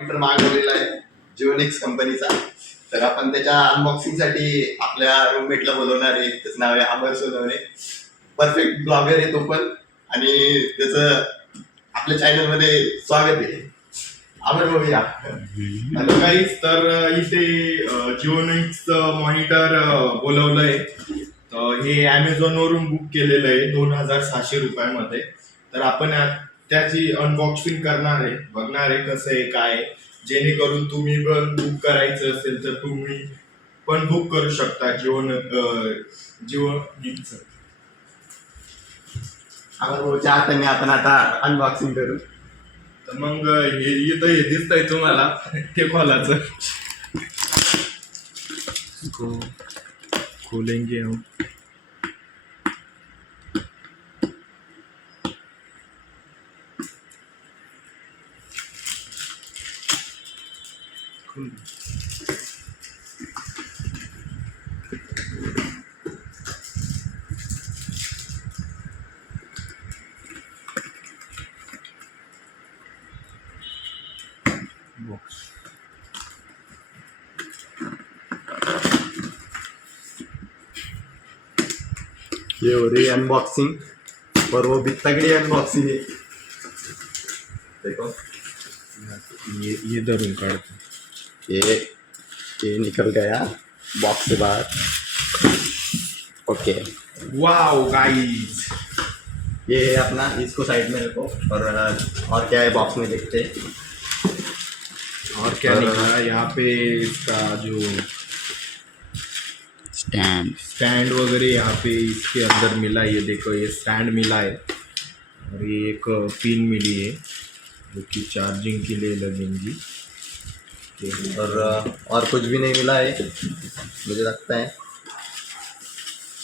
Computer मागवलेला आहे जिओनिक्स कंपनीचा तर आपण त्याच्या अनबॉक्सिंगसाठी आपल्या रूममेटला बोलवणार आहे. त्याचं नाव आहे अमर सोनवणे. परफेक्ट ब्लॉगर आहे तो पण. आणि त्याचं आपल्या चॅनलमध्ये स्वागत आहे. अमर बघूया. हॅलो गाईज तर इथे जिओनिक्स मॉनिटर बोलवलंय तर हे Amazon बुक केलेलं आहे दोन हजार सहाशे रुपयामध्ये. तर आपण त्याची अनबॉक्सिंग करणार आहे. बघणार आहे कसं आहे काय. जेणेकरून तुम्ही पण बुक करायचं असेल तर तुम्ही पण बुक करू शकता जिओ जिओ अमर भाऊच्या हाताने आपण आता अनबॉक्सिंग करू. तर मग हे इथं हे दिसतंय तुम्हाला ते खोलाचं. खोलेंगे हम. बॉक्स ये हो रही अनबॉक्सिंग और वो भी तगड़ी अनबॉक्सिंग है देखो ये ये धरून काढतो. ये ये निकल गया बॉक्स से बाहर। ओके वाओ गाइस ये है अपना इसको साइड में रखो। और और क्या है बॉक्स में देखते हैं। और क्या निकला यहाँ पे इसका जो स्टैंड स्टैंड वगैरह यहाँ पे इसके अंदर मिला ये देखो ये स्टैंड मिला है। और ये एक पिन मिली है जो कि चार्जिंग के लिए लगेंगी। और और कुछ भी नहीं मिला है? मुझे लगता है।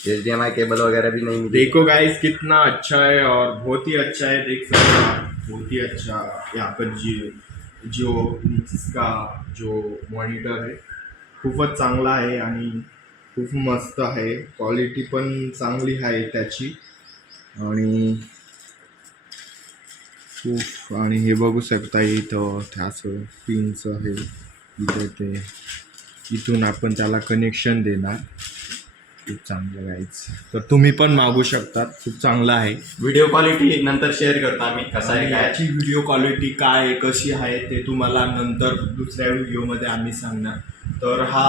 H D M I cable वगैरह भी नहीं मिली। देखो गाइस कितना अच्छा है और बहुत ही अच्छा है देख सकते हो बहुत ही अच्छा यहाँ पर जी जो का जो मॉनिटर आहे खूपच चांगला आहे आणि खूप मस्त आहे. क्वालिटी पण चांगली आहे त्याची. आणि खूप आणि हे बघू शकता इथं त्याच पिनचं आहे इथे ते इथून आपण त्याला कनेक्शन देणार. खूप चांगलं गाईच तर तुम्ही पण मागू शकतात. खूप चांगलं आहे. व्हिडिओ क्वालिटी नंतर शेअर करतो आम्ही कसं आहे याची व्हिडिओ क्वालिटी काय आहे कशी आहे ते तुम्हाला नंतर दुसऱ्या व्हिडिओमध्ये आम्ही सांगणार. तर हा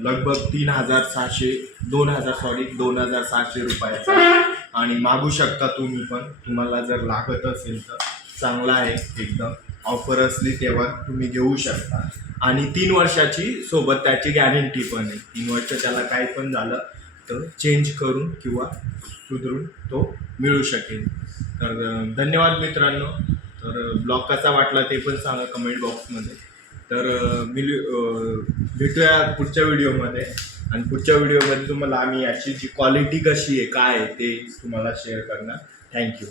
लगभग तीन हजार सहाशे दोन हजार सॉरी दोन हजार सहाशे रुपयाचा. आणि मागू शकता तुम्ही पण. तुम्हाला जर लागत असेल तर चांगला आहे एकदम. ऑफर असली तेव्हा तुम्ही घेऊ शकता. आणि तीन वर्षाची सोबत त्याची गॅरंटी पण आहे. तीन वर्ष त्याला काही पण झालं तर चेंज करून किंवा सुधरून तो मिळू शकेल. तर धन्यवाद मित्रांनो. तर ब्लॉग कसा वाटला ते पण सांगा कमेंट बॉक्समध्ये तर अं, मिलू भेटूया पुढच्या व्हिडिओमध्ये आणि पुढच्या व्हिडिओमध्ये तुम्हाला आम्ही याची जी क्वालिटी कशी आहे काय आहे ते तुम्हाला शेअर करणार. थँक्यू